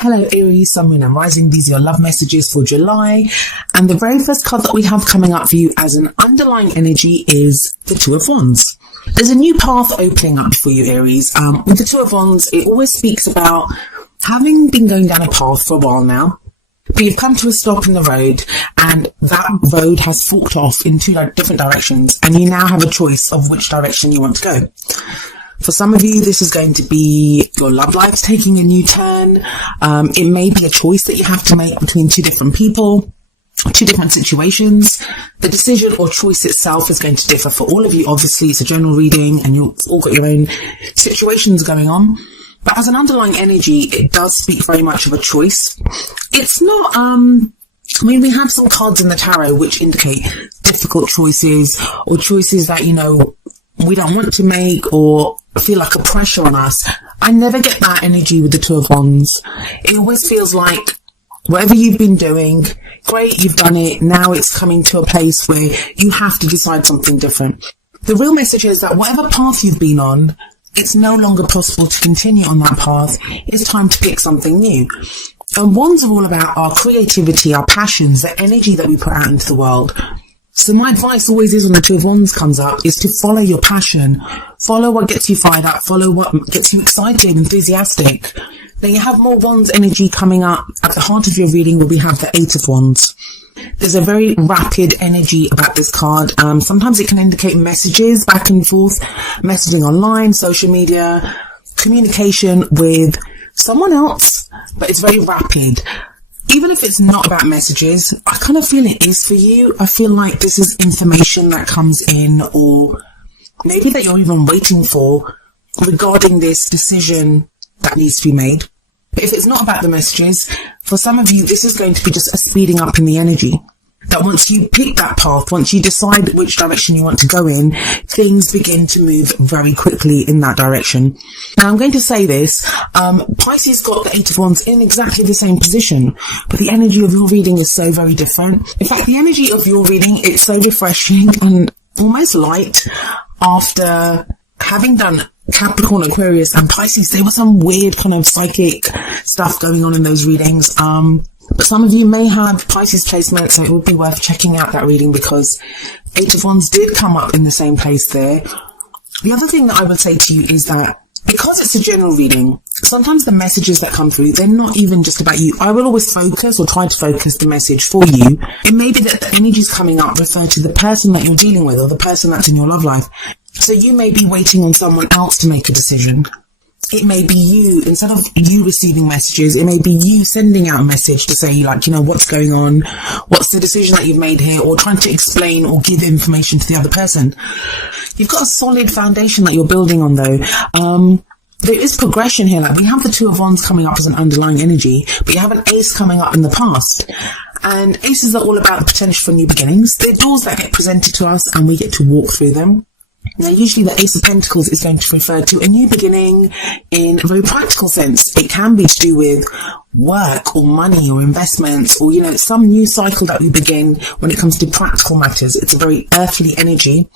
Hello Aries, Sun, Moon and Rising. These are your love messages for July. And the very first card that we have coming up for you as an underlying energy is the Two of Wands. There's a new path opening up for you, Aries. With the Two of Wands, it always speaks about having been going down a path for a while now, but you've come to a stop in the road and that road has forked off in two different directions and you now have a choice of which direction you want to go. For some of you, this is going to be your love life's taking a new turn. It may be a choice that you have to make between two different people, two different situations. The decision or choice itself is going to differ for all of you. Obviously, it's a general reading and you've all got your own situations going on. But as an underlying energy, it does speak very much of a choice. It's not, we have some cards in the tarot which indicate difficult choices or choices that, we don't want to make or feel like a pressure on us. I never get that energy with the Two of Wands. It always feels like whatever you've been doing, great, you've done it. Now it's coming to a place where you have to decide something different. The real message is that whatever path you've been on, it's no longer possible to continue on that path. It's time to pick something new. And Wands are all about our creativity, our passions, the energy that we put out into the world. So my advice always is when the Two of Wands comes up is to follow your passion. Follow what gets you fired up. Follow what gets you excited, enthusiastic. Then you have more Wands energy coming up at the heart of your reading where we have the Eight of Wands. There's a very rapid energy about this card. Sometimes it can indicate messages back and forth, messaging online, social media, communication with someone else, but it's very rapid. Even if it's not about messages, I kind of feel it is for you. I feel like this is information that comes in or maybe that you're even waiting for regarding this decision that needs to be made. But if it's not about the messages, for some of you, this is going to be just a speeding up in the energy. That once you pick that path, once you decide which direction you want to go in, things begin to move very quickly in that direction. Now, I'm going to say this, Pisces got the Eight of Wands in exactly the same position, but the energy of your reading is so very different. In fact, the energy of your reading, it's so refreshing and almost light. After having done Capricorn, Aquarius and Pisces, there was some weird kind of psychic stuff going on in those readings. But some of you may have Pisces placement, so it would be worth checking out that reading because Eight of Wands did come up in the same place there. The other thing that I would say to you is that because it's a general reading, sometimes the messages that come through, they're not even just about you. I will always focus or try to focus the message for you. It may be that the energies coming up refer to the person that you're dealing with or the person that's in your love life. So you may be waiting on someone else to make a decision. It may be you, instead of you receiving messages, it may be you sending out a message to say, what's going on? What's the decision that you've made here? Or trying to explain or give information to the other person. You've got a solid foundation that you're building on, though. There is progression here. Like we have the Two of Wands coming up as an underlying energy, but you have an Ace coming up in the past. And Aces are all about the potential for new beginnings. They're doors that get presented to us and we get to walk through them. Now, usually the Ace of Pentacles is going to refer to a new beginning in a very practical sense. It can be to do with work or money or investments or, some new cycle that we begin when it comes to practical matters. It's a very earthly energy,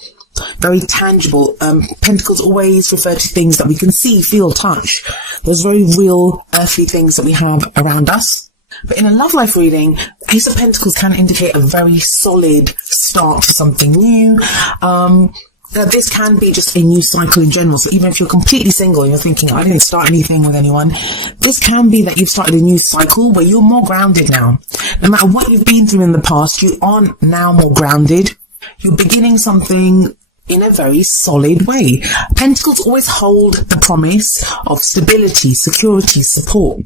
very tangible. Pentacles always refer to things that we can see, feel, touch. Those very real earthly things that we have around us. But in a love life reading, Ace of Pentacles can indicate a very solid start for something new. This can be just a new cycle in general. So even if you're completely single and you're thinking, I didn't start anything with anyone, this can be that you've started a new cycle where you're more grounded now. No matter what you've been through in the past, you are now more grounded. You're beginning something in a very solid way. Pentacles always hold the promise of stability, security, support.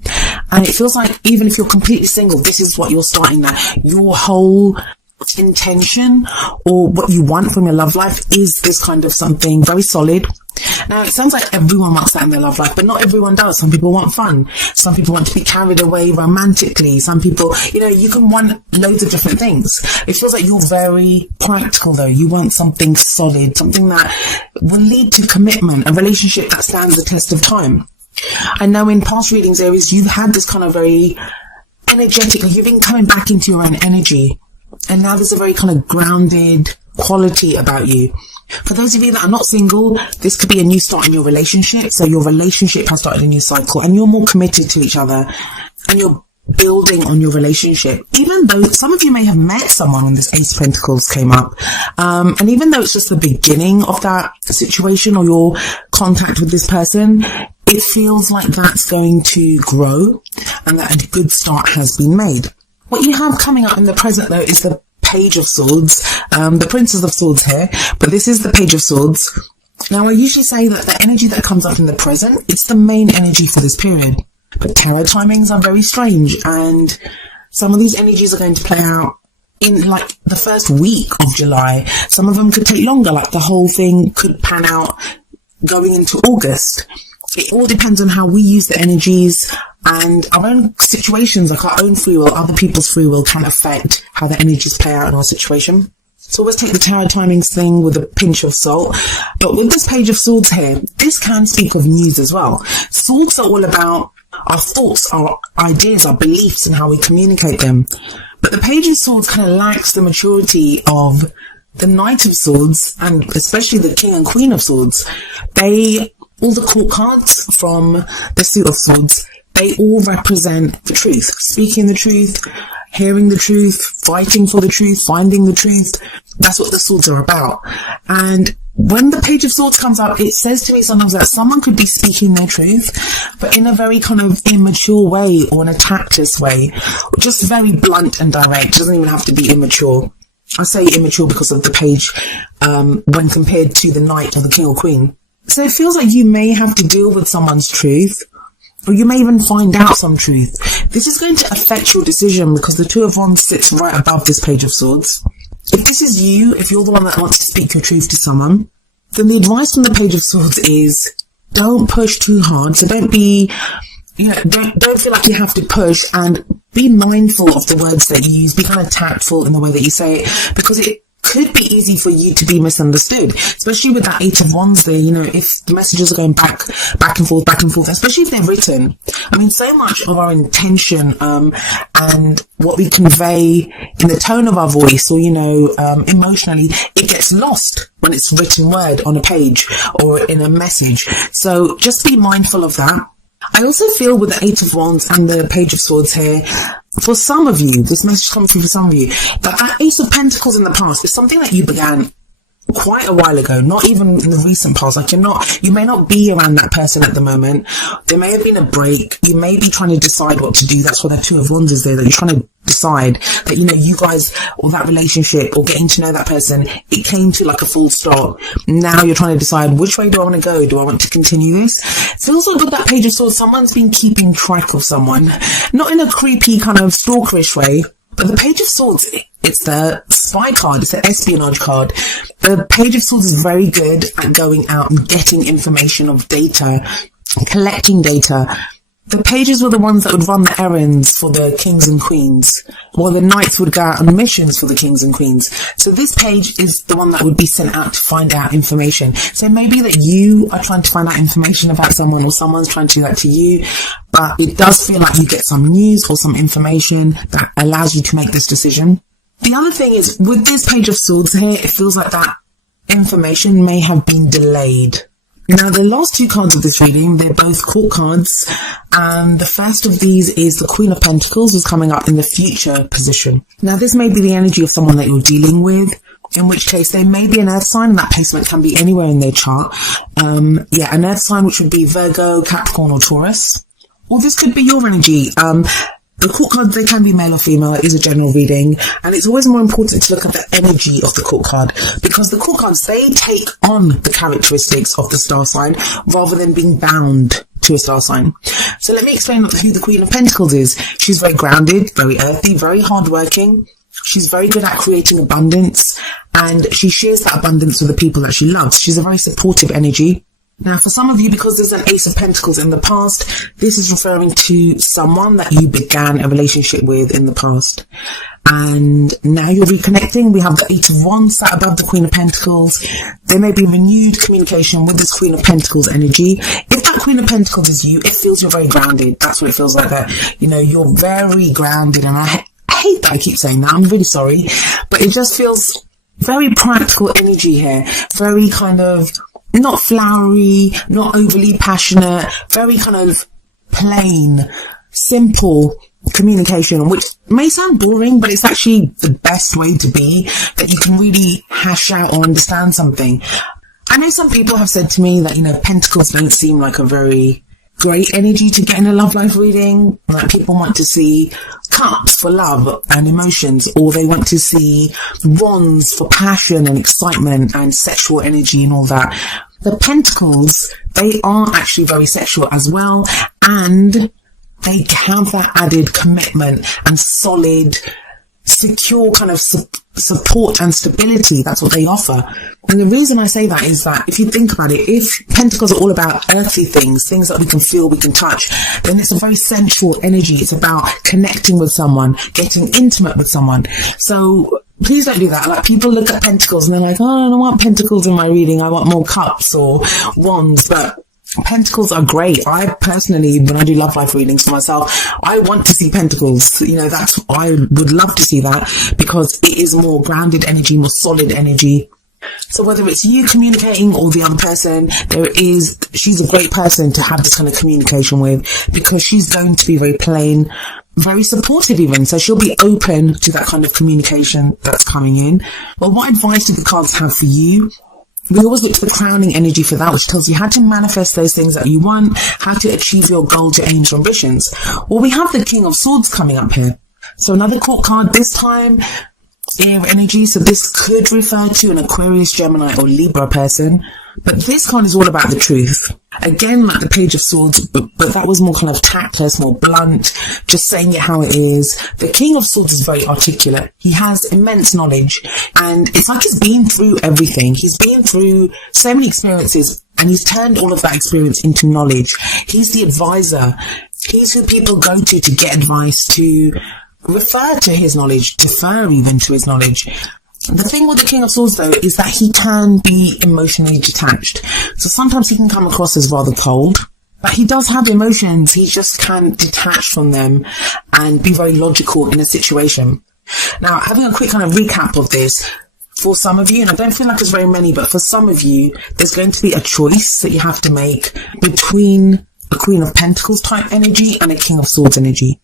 And it feels like even if you're completely single, this is what you're starting now. Your whole intention or what you want from your love life is this kind of something very solid. Now, it sounds like everyone wants that in their love life, but not everyone does. Some people want fun. Some people want to be carried away romantically. Some people, you can want loads of different things. It feels like you're very practical, though. You want something solid, something that will lead to commitment, a relationship that stands the test of time. I know in past readings, Aries, you've had this kind of very energetic, you've been coming back into your own energy. And now there's a very kind of grounded quality about you. For those of you that are not single, this could be a new start in your relationship. So your relationship has started a new cycle and you're more committed to each other. and you're building on your relationship. Even though some of you may have met someone when this Ace of Pentacles came up, and even though it's just the beginning of that situation or your contact with this person, it feels like that's going to grow and that a good start has been made. What you have coming up in the present, though, is the Page of Swords, the Princess of Swords here, but this is the Page of Swords. Now, I usually say that the energy that comes up in the present, it's the main energy for this period. But tarot timings are very strange, and some of these energies are going to play out in like the first week of July. Some of them could take longer, like the whole thing could pan out going into August. It all depends on how we use the energies, and our own situations, like our own free will, other people's free will, can affect how the energies play out in our situation. So always take the tarot timings thing with a pinch of salt. But with this Page of Swords here, this can speak of news as well. Swords are all about our thoughts, our ideas, our beliefs, and how we communicate them. But the Page of Swords kind of lacks the maturity of the Knight of Swords, and especially the King and Queen of Swords. All the court cards from the Suit of Swords, they all represent the truth. Speaking the truth, hearing the truth, fighting for the truth, finding the truth. That's what the swords are about. And when the Page of Swords comes out, it says to me sometimes that someone could be speaking their truth, but in a very kind of immature way or in a tactless way, just very blunt and direct. It doesn't even have to be immature. I say immature because of the page when compared to the Knight or the King or Queen. So it feels like you may have to deal with someone's truth, or you may even find out some truth. This is going to affect your decision because the Two of Wands sits right above this Page of Swords. If this is you, if you're the one that wants to speak your truth to someone, then the advice from the Page of Swords is don't push too hard. So don't be, don't feel like you have to push, and be mindful of the words that you use. Be kind of tactful in the way that you say it, because it could be easy for you to be misunderstood, especially with that Eight of Wands there. If the messages are going back and forth, especially if they're written. I mean, so much of our intention and what we convey in the tone of our voice, or emotionally, it gets lost when it's written word on a page or in a message. So just be mindful of that. I also feel with the Eight of Wands and the Page of Swords here, for some of you, this message comes through for some of you, that Ace of Pentacles in the past is something that you began quite a while ago, not even in the recent past. Like you may not be around that person at the moment. There may have been a break. You may be trying to decide what to do. That's why the Two of Wands is there, that you're trying to decide that, you guys, or that relationship, or getting to know that person, it came to like a full stop. Now you're trying to decide, which way do I want to go? Do I want to continue this? It feels like with that Page of Swords, someone's been keeping track of someone, not in a creepy kind of stalkerish way, but the Page of Swords, it's the spy card, it's the espionage card. The Page of Swords is very good at going out and getting information of data, collecting data. The pages were the ones that would run the errands for the kings and queens, while the knights would go out on missions for the kings and queens. So this page is the one that would be sent out to find out information. So maybe that you are trying to find out information about someone, or someone's trying to do that to you, but it does feel like you get some news or some information that allows you to make this decision. The other thing is, with this Page of Swords here, it feels like that information may have been delayed. Now, the last two cards of this reading, they're both court cards, and the first of these is the Queen of Pentacles, who's coming up in the future position. Now, this may be the energy of someone that you're dealing with, in which case there may be an earth sign, and that placement can be anywhere in their chart. An earth sign, which would be Virgo, Capricorn, or Taurus. Or this could be your energy. The court cards, they can be male or female. It is a general reading, and it's always more important to look at the energy of the court card, because the court cards, they take on the characteristics of the star sign rather than being bound to a star sign. So let me explain who the Queen of Pentacles is. She's very grounded, very earthy, very hardworking. She's very good at creating abundance, and she shares that abundance with the people that she loves. She's a very supportive energy. Now, for some of you, because there's an Ace of Pentacles in the past, this is referring to someone that you began a relationship with in the past. And now you're reconnecting. We have the Eight of Wands sat above the Queen of Pentacles. There may be renewed communication with this Queen of Pentacles energy. If that Queen of Pentacles is you, it feels you're very grounded. That's what it feels like, that, you're very grounded. And I hate that I keep saying that. I'm really sorry. But it just feels very practical energy here. Very kind of not flowery, not overly passionate, very kind of plain, simple communication, which may sound boring, but it's actually the best way to be, that you can really hash out or understand something. I know some people have said to me that, pentacles don't seem like a very great energy to get in a love life reading. Like, people want to see cups for love and emotions, or they want to see wands for passion and excitement and sexual energy and all that. The pentacles, they are actually very sexual as well, and they have that added commitment and solid, secure kind of support and stability. That's what they offer. And the reason I say that is that if you think about it, if pentacles are all about earthly things that we can feel, we can touch, then it's a very sensual energy. It's about connecting with someone, getting intimate with someone. So please don't do that. Like, people look at pentacles and they're like, oh, I don't want pentacles in my reading. I want more cups or wands. But pentacles are great. I personally, when I do love life readings for myself, I want to see pentacles. I would love to see that, because it is more grounded energy, more solid energy. So whether it's you communicating or the other person, she's a great person to have this kind of communication with, because she's going to be very plain, very supportive even. So she'll be open to that kind of communication that's coming in. Well, what advice do the cards have for you? We always look to the crowning energy for that, which tells you how to manifest those things that you want, how to achieve your goals, your aims, your ambitions. Well, we have the King of Swords coming up here. So another court card, this time air energy. So this could refer to an Aquarius, Gemini or Libra person. But this card is all about the truth. Again, like the Page of Swords, but that was more kind of tactless, more blunt, just saying it how it is. The King of Swords is very articulate. He has immense knowledge, and it's like he's been through everything. He's been through so many experiences, and he's turned all of that experience into knowledge. He's the advisor. He's who people go to get advice, to refer to his knowledge, defer even to his knowledge. The thing with the King of Swords, though, is that he can be emotionally detached. So sometimes he can come across as rather cold, but he does have emotions. He just can't detach from them and be very logical in a situation. Now, having a quick kind of recap of this, for some of you, and I don't feel like there's very many, but for some of you, there's going to be a choice that you have to make between a Queen of Pentacles type energy and a King of Swords energy.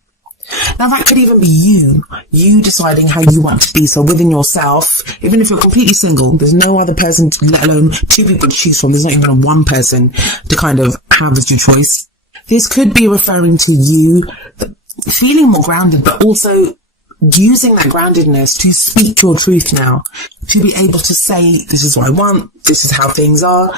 Now, that could even be you deciding how you want to be. So within yourself, even if you're completely single, there's no other person, let alone two people to choose from. There's not even one person to kind of have as your choice. This could be referring to you feeling more grounded, but also using that groundedness to speak your truth now, to be able to say, this is what I want, this is how things are.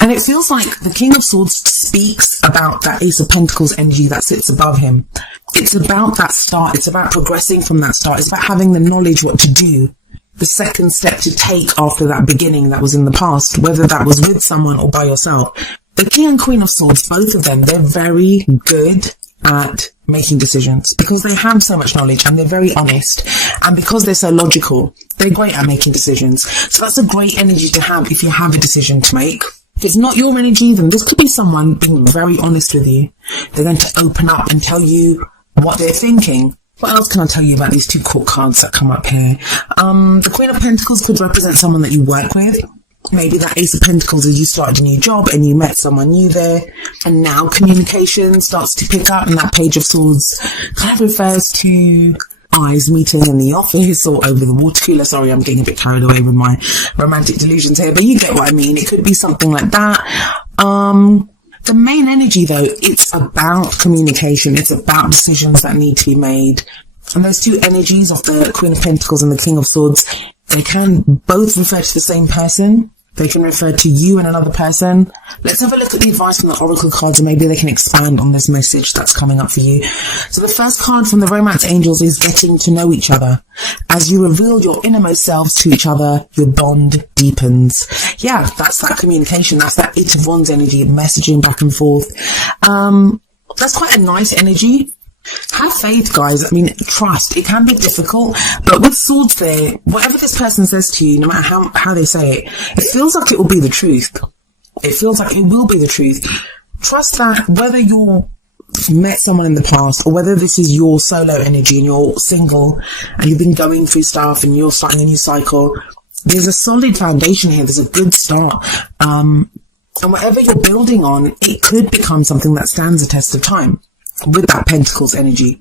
And it feels like the King of Swords speaks about that Ace of Pentacles energy that sits above him. It's about that start. It's about progressing from that start. It's about having the knowledge what to do. The second step to take after that beginning that was in the past, whether that was with someone or by yourself. The King and Queen of Swords, both of them, they're very good at making decisions because they have so much knowledge and they're very honest. And because they're so logical, they're great at making decisions. So that's a great energy to have if you have a decision to make. If it's not your energy, then this could be someone being very honest with you. They're going to open up and tell you what they're thinking. What else can I tell you about these two court cards that come up here? The Queen of Pentacles could represent someone that you work with. Maybe that Ace of Pentacles is you started a new job and you met someone new there. And now communication starts to pick up, and that Page of Swords kind of refers to eyes meeting in the office or over the water cooler. Sorry, I'm getting a bit carried away with my romantic delusions here, but you get what I mean. It could be something like that. The main energy, though, it's about communication. It's about decisions that need to be made. And those two energies of the Queen of Pentacles and the King of Swords, they can both refer to the same person. They can refer to you and another person. Let's have a look at the advice from the Oracle cards and maybe they can expand on this message that's coming up for you. So the first card from the Romance Angels is getting to know each other. As you reveal your innermost selves to each other, your bond deepens. Yeah, that's that communication. That's that Eight of Wands energy, messaging back and forth. That's quite a nice energy. Have faith, guys. I mean, trust. It can be difficult, but with swords there, whatever this person says to you, no matter how they say it, it feels like it will be the truth. It feels like it will be the truth. Trust that whether you've met someone in the past or whether this is your solo energy and you're single and you've been going through stuff and you're starting a new cycle, there's a solid foundation here. There's a good start. And whatever you're building on, it could become something that stands the test of time. with that Pentacles energy.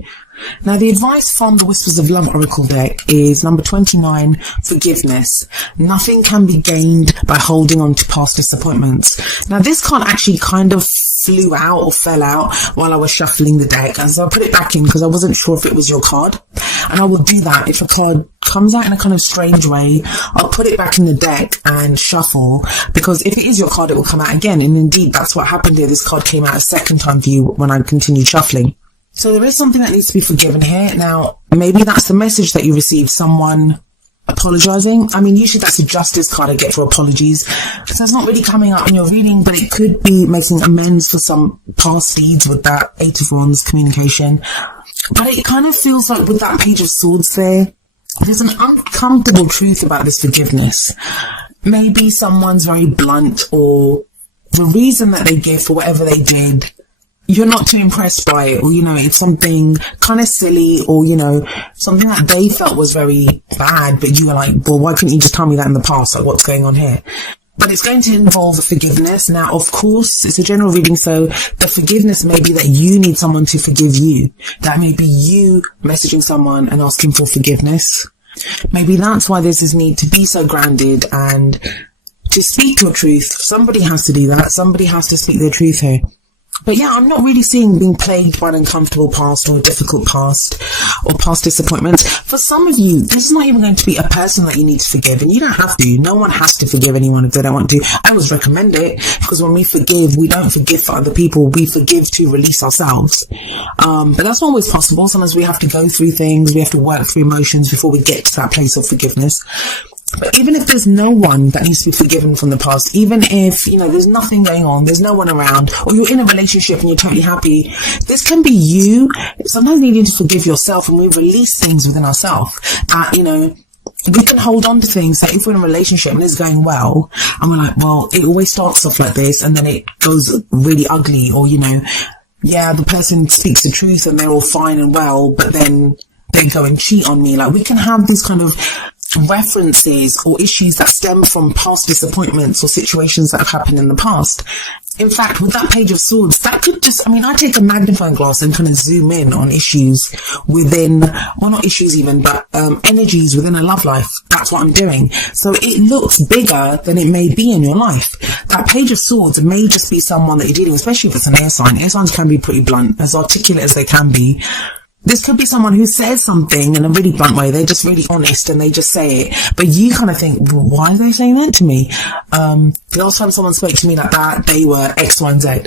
Now, the advice from the Whispers of Love Oracle deck is number 29, forgiveness. Nothing can be gained by holding on to past disappointments. Now, this card actually kind of flew out or fell out while I was shuffling the deck, and so I put it back in because I wasn't sure if it was your card. And I will do that if a card comes out in a kind of strange way. I'll put it back in the deck and shuffle, because if it is your card, it will come out again. And indeed, that's what happened here. This card came out a second time for you when I continued shuffling. So there is something that needs to be forgiven here. Now, maybe that's the message that you received, someone apologizing. I mean, usually that's a justice card I get for apologies. So it's not really coming up in your reading, but it could be making amends for some past deeds with that 8 of Wands communication. But it kind of feels like with that Page of Swords there's an uncomfortable truth about this forgiveness. Maybe someone's very blunt, or the reason that they give for whatever they did, you're not too impressed by it, or, it's something kind of silly, or, something that they felt was very bad, but you were like, well, why couldn't you just tell me that in the past? Like, what's going on here? But it's going to involve forgiveness. Now, of course, it's a general reading, so the forgiveness may be that you need someone to forgive you. That may be you messaging someone and asking for forgiveness. Maybe that's why there's this need to be so grounded and to speak your truth. Somebody has to do that. Somebody has to speak their truth here. But yeah, I'm not really seeing being plagued by an uncomfortable past or a difficult past or past disappointments. For some of you, this is not even going to be a person that you need to forgive, and you don't have to. No one has to forgive anyone if they don't want to. I always recommend it, because when we forgive, we don't forgive for other people. We forgive to release ourselves. But that's not always possible. Sometimes we have to go through things. We have to work through emotions before we get to that place of forgiveness. But even if there's no one that needs to be forgiven from the past, even if, there's nothing going on, there's no one around, or you're in a relationship and you're totally happy, this can be you sometimes needing to forgive yourself, and we release things within ourselves that, we can hold on to things that if we're in a relationship and it's going well, and we're like, well, it always starts off like this, and then it goes really ugly, or, the person speaks the truth and they're all fine and well, but then they go and cheat on me. Like, we can have these kind of references or issues that stem from past disappointments or situations that have happened in the past. In fact, with that Page of Swords, that could just, I take a magnifying glass and kind of zoom in on issues within, well, not issues even, but energies within a love life. That's what I'm doing. So it looks bigger than it may be in your life. That Page of Swords may just be someone that you're dealing with, especially if it's an air sign. Air signs can be pretty blunt, as articulate as they can be. This could be someone who says something in a really blunt way. They're just really honest and they just say it. But you kind of think, well, why are they saying that to me? The last time someone spoke to me like that, they were X, Y, and Z.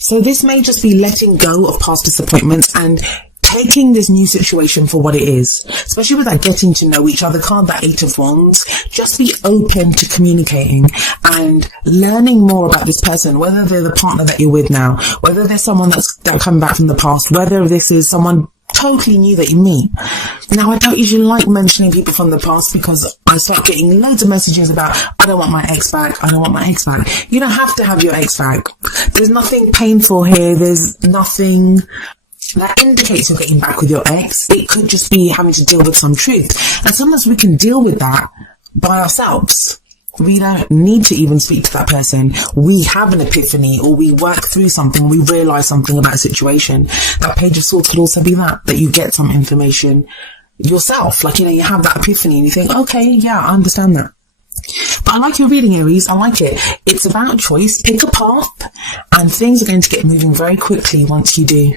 So this may just be letting go of past disappointments and taking this new situation for what it is. Especially with that getting to know each other card, that 8 of Wands. Just be open to communicating and learning more about this person, whether they're the partner that you're with now, whether they're someone that's coming back from the past, whether this is someone totally new that you meet. Now, I don't usually like mentioning people from the past, because I start getting loads of messages about, I don't want my ex back, I don't want my ex back. You don't have to have your ex back. There's nothing painful here. There's nothing that indicates you're getting back with your ex. It could just be having to deal with some truth. And sometimes we can deal with that by ourselves. We don't need to even speak to that person. We have an epiphany, or we work through something, we realise something about a situation. That Page of Swords could also be that you get some information yourself. Like, you have that epiphany and you think, okay, yeah, I understand that. But I like your reading, Aries. I like it. It's about choice. Pick a path and things are going to get moving very quickly once you do.